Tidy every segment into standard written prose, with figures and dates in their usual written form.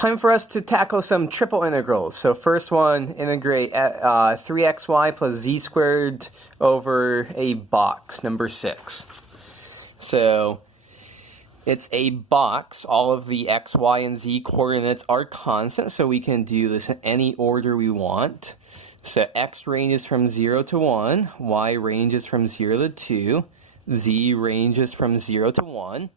Time for us to tackle some triple integrals. So first one, integrate 3xy plus z squared over a box, number 6. So it's a box. All of the x, y, and z coordinates are constant, so we can do this in any order we want. So x ranges from 0 to 1, y ranges from 0 to 2, z ranges from 0 to 1.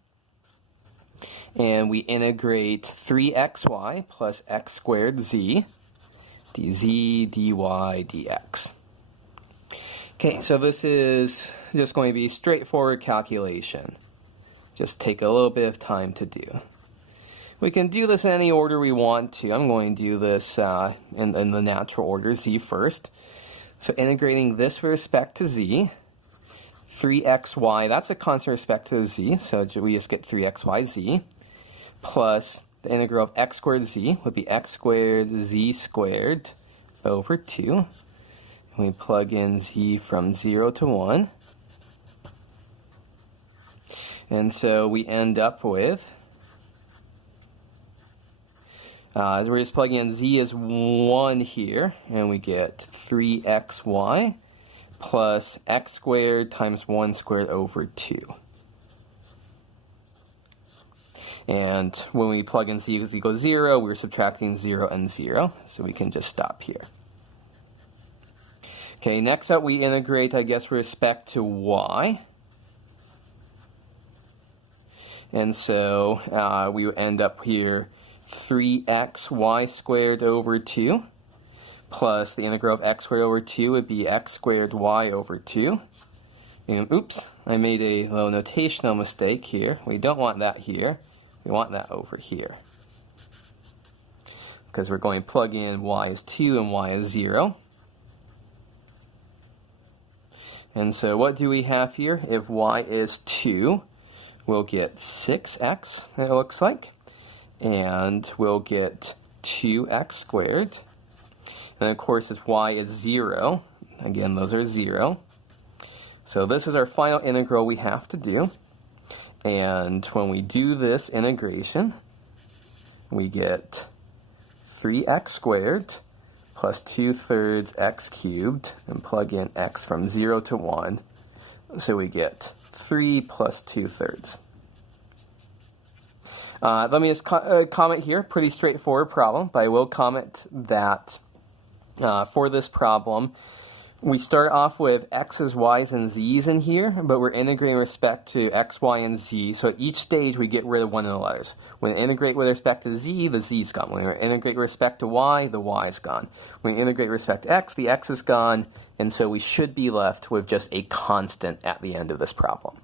And we integrate 3xy plus x squared z, dz, dy, dx. Okay, so this is just going to be straightforward calculation. Just take a little bit of time to do. We can do this in any order we want to. I'm going to do this in the natural order, z first. So integrating this with respect to z, 3xy, that's a constant with respect to z, so we just get 3xyz, plus the integral of x squared z would be x squared z squared over 2. And we plug in z from 0 to 1. And so we end up with, we're just plugging in z is 1 here, and we get 3xy plus x squared times 1 squared over 2. And when we plug in z equals 0, we're subtracting 0 and 0, so we can just stop here. Okay, next up we integrate, I guess, with respect to y. And so we end up here 3xy squared over 2 plus the integral of x squared over 2 would be x squared y over 2. And oops, I made a little notational mistake here. We don't want that here. We want that over here. Because we're going to plug in y is 2 and y is 0. And so what do we have here? If y is 2, we'll get 6x, it looks like. And we'll get 2x squared. And of course, if y is 0, again, those are 0. So this is our final integral we have to do. And when we do this integration, we get 3x squared plus 2/3 x cubed, and plug in x from 0 to 1. So we get 3 plus 2/3. Let me just comment here, pretty straightforward problem, but I will comment that for this problem, we start off with x's, y's, and z's in here, but we're integrating with respect to x, y, and z. So at each stage, we get rid of one of the letters. When we integrate with respect to z, the z's gone. When we integrate with respect to y, the y's gone. When we integrate with respect to x, the x is gone, and so we should be left with just a constant at the end of this problem.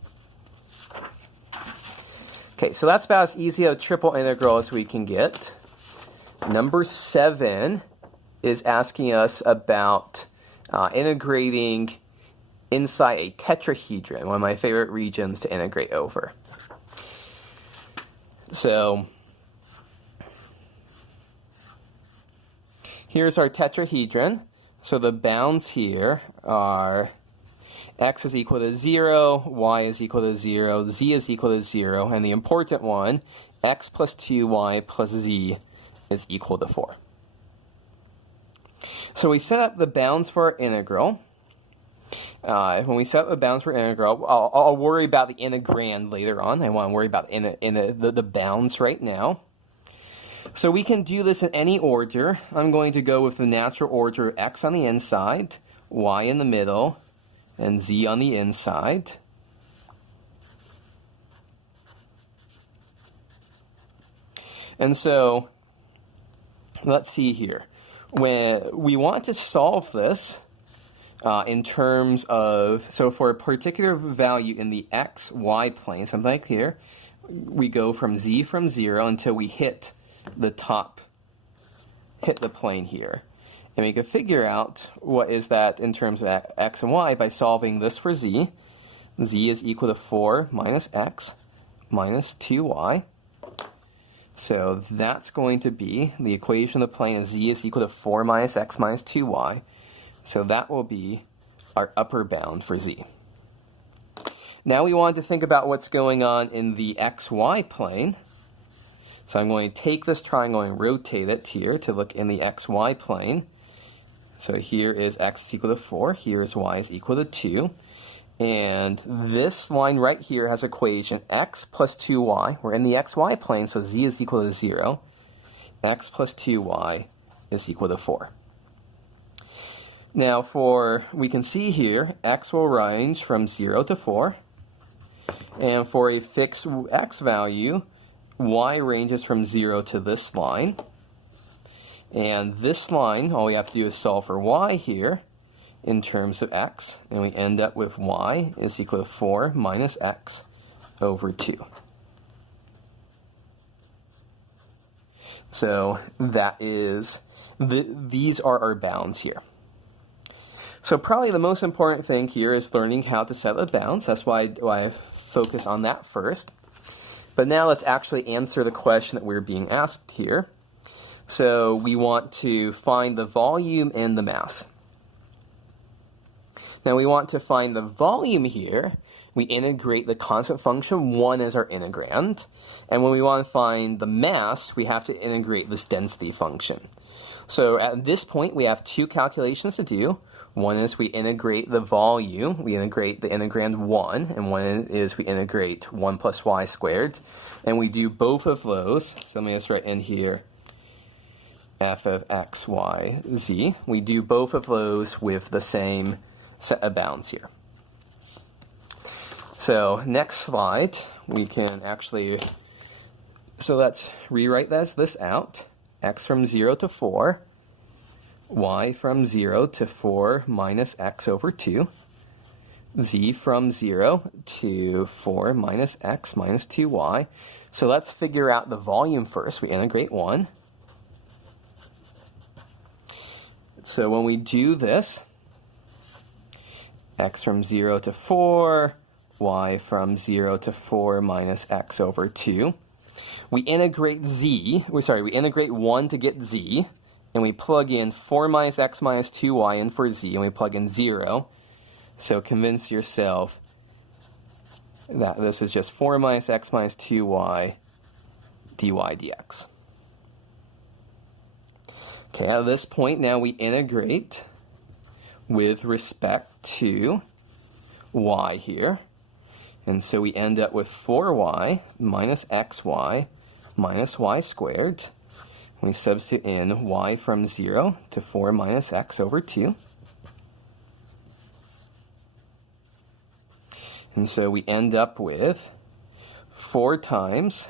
Okay, so that's about as easy a triple integral as we can get. Number 7 is asking us about integrating inside a tetrahedron, one of my favorite regions to integrate over. So here's our tetrahedron. So the bounds here are x is equal to 0, y is equal to 0, z is equal to 0, and the important one, x plus 2y plus z is equal to 4. So we set up the bounds for our integral. When we set up the bounds for integral, I'll worry about the integrand later on. I want to worry about the bounds right now. So we can do this in any order. I'm going to go with the natural order, x on the inside, y in the middle, and z on the inside. And so, let's see here. When we want to solve this in terms of, so for a particular value in the x, y plane, something like here, we go from 0 until we hit the top, hit the plane here. And we can figure out what is that in terms of x and y by solving this for z. Z is equal to 4 minus x minus 2y. So that's going to be, the equation of the plane is z is equal to 4 minus x minus 2y. So that will be our upper bound for z. Now we want to think about what's going on in the xy plane. So I'm going to take this triangle and rotate it here to look in the xy plane. So here is x is equal to 4, here is y is equal to 2. And this line right here has equation x plus 2y. We're in the xy plane, so z is equal to 0. X plus 2y is equal to 4. Now we can see here, x will range from 0 to 4. And for a fixed x value, y ranges from 0 to this line. And this line, all we have to do is solve for y here in terms of x. And we end up with y is equal to 4 minus x over 2. So that is, these are our bounds here. So probably the most important thing here is learning how to set the bounds. That's why I focus on that first. But now let's actually answer the question that we're being asked here. So we want to find the volume and the mass. Now we want to find the volume here. We integrate the constant function, 1 as our integrand. And when we want to find the mass, we have to integrate this density function. So at this point, we have two calculations to do. One is we integrate the volume, we integrate the integrand 1, and one is we integrate 1 plus y squared. And we do both of those. So let me just write in here f of x, y, z. We do both of those with the same set of bounds here. So next slide, we can actually, so let's rewrite this out. X from 0 to 4. Y from 0 to 4 minus x over 2. Z from 0 to 4 minus x minus 2y. So let's figure out the volume first. We integrate 1. So when we do this, x from 0 to 4, y from 0 to 4 minus x over 2. We integrate we integrate 1 to get z. And we plug in 4 minus x minus 2y in for z, and we plug in 0. So convince yourself that this is just 4 minus x minus 2y dy dx. Okay, at this point now we integrate with respect to y here. And so we end up with 4y minus xy minus y squared. We substitute in y from 0 to 4 minus x over 2. And so we end up with 4 times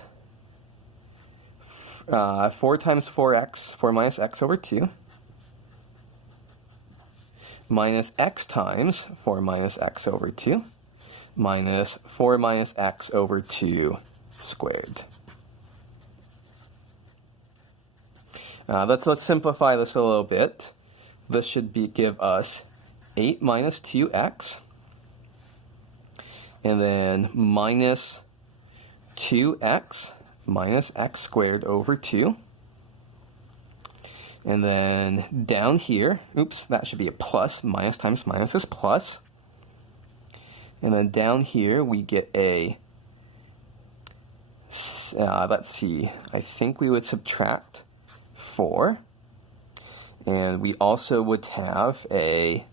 4x, 4 minus x over 2, minus x times 4 minus x over 2, minus 4 minus x over 2 squared. Let's simplify this a little bit. This should give us 8 minus 2x, and then minus 2x minus x squared over 2. And then down here, oops, that should be a plus. Minus times minus is plus. And then down here we get a, let's see, I think we would subtract 4, and we also would have a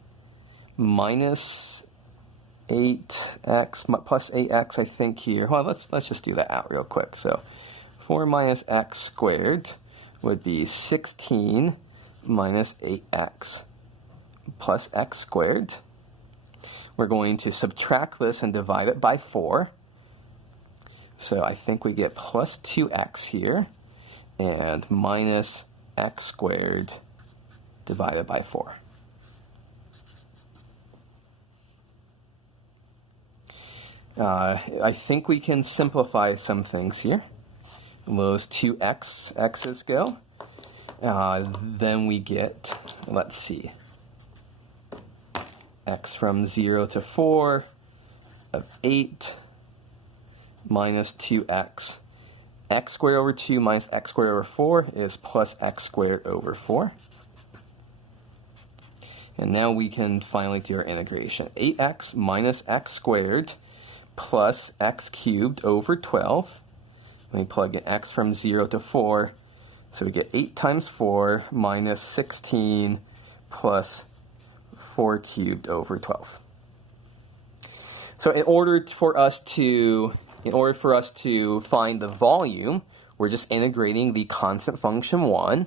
minus 8x plus 8x, I think here. Well, let's just do that out real quick. So 4 minus x squared would be 16 minus 8x plus x squared. We're going to subtract this and divide it by 4. So I think we get plus 2x here and minus x squared divided by 4. I think we can simplify some things here. Those two x's go. Then we get, let's see, x from 0 to 4 of 8 minus 2x. X squared over 2 minus x squared over 4 is plus x squared over 4. And now we can finally do our integration. 8x minus x squared plus x cubed over 12. we plug in x from 0 to 4. So we get 8 times 4 minus 16 plus 4 cubed over 12. So in order for us to find the volume, we're just integrating the constant function 1.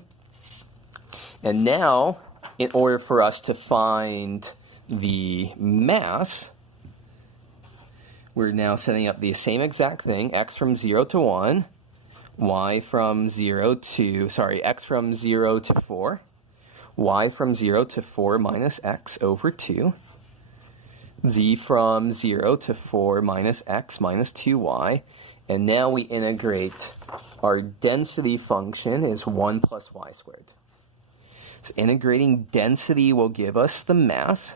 And now, in order for us to find the mass, we're now setting up the same exact thing, x from 0 to 1, x from 0 to 4, y from 0 to 4 minus x over 2, z from 0 to 4 minus x minus 2y, and now we integrate our density function is 1 plus y squared. So integrating density will give us the mass.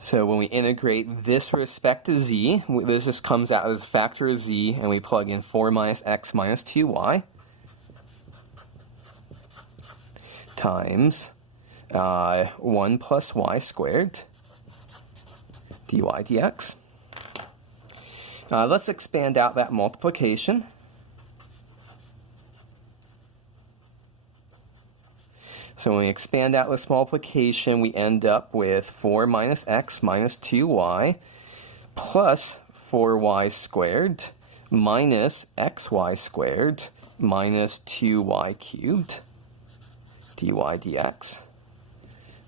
So when we integrate this with respect to z, this just comes out as a factor of z, and we plug in 4 minus x minus 2y times 1 plus y squared dy dx. Let's expand out that multiplication. So when we expand out this multiplication, we end up with 4 minus x minus 2y plus 4y squared minus xy squared minus 2y cubed dy dx.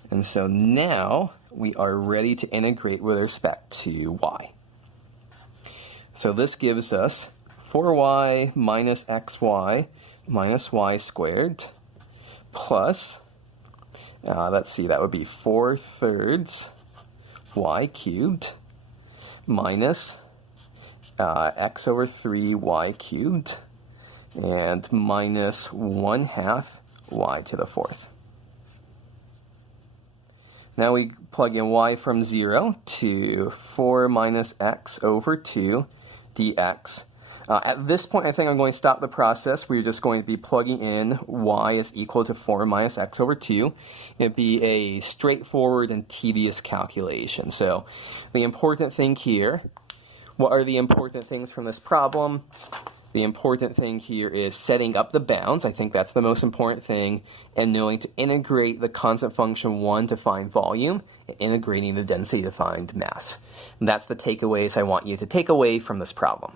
And so now we are ready to integrate with respect to y. So this gives us 4y minus xy minus y squared plus, let's see, that would be 4/3 y cubed minus x over 3 y cubed and minus 1/2 y to the 4th. Now we plug in y from 0 to 4 minus x over 2 dx. At this point, I think I'm going to stop the process. We're just going to be plugging in y is equal to 4 minus x over 2. It'd be a straightforward and tedious calculation. So the important thing here, what are the important things from this problem? The important thing here is setting up the bounds. I think that's the most important thing, and knowing to integrate the constant function 1 to find volume, and integrating the density to find mass. And that's the takeaways I want you to take away from this problem.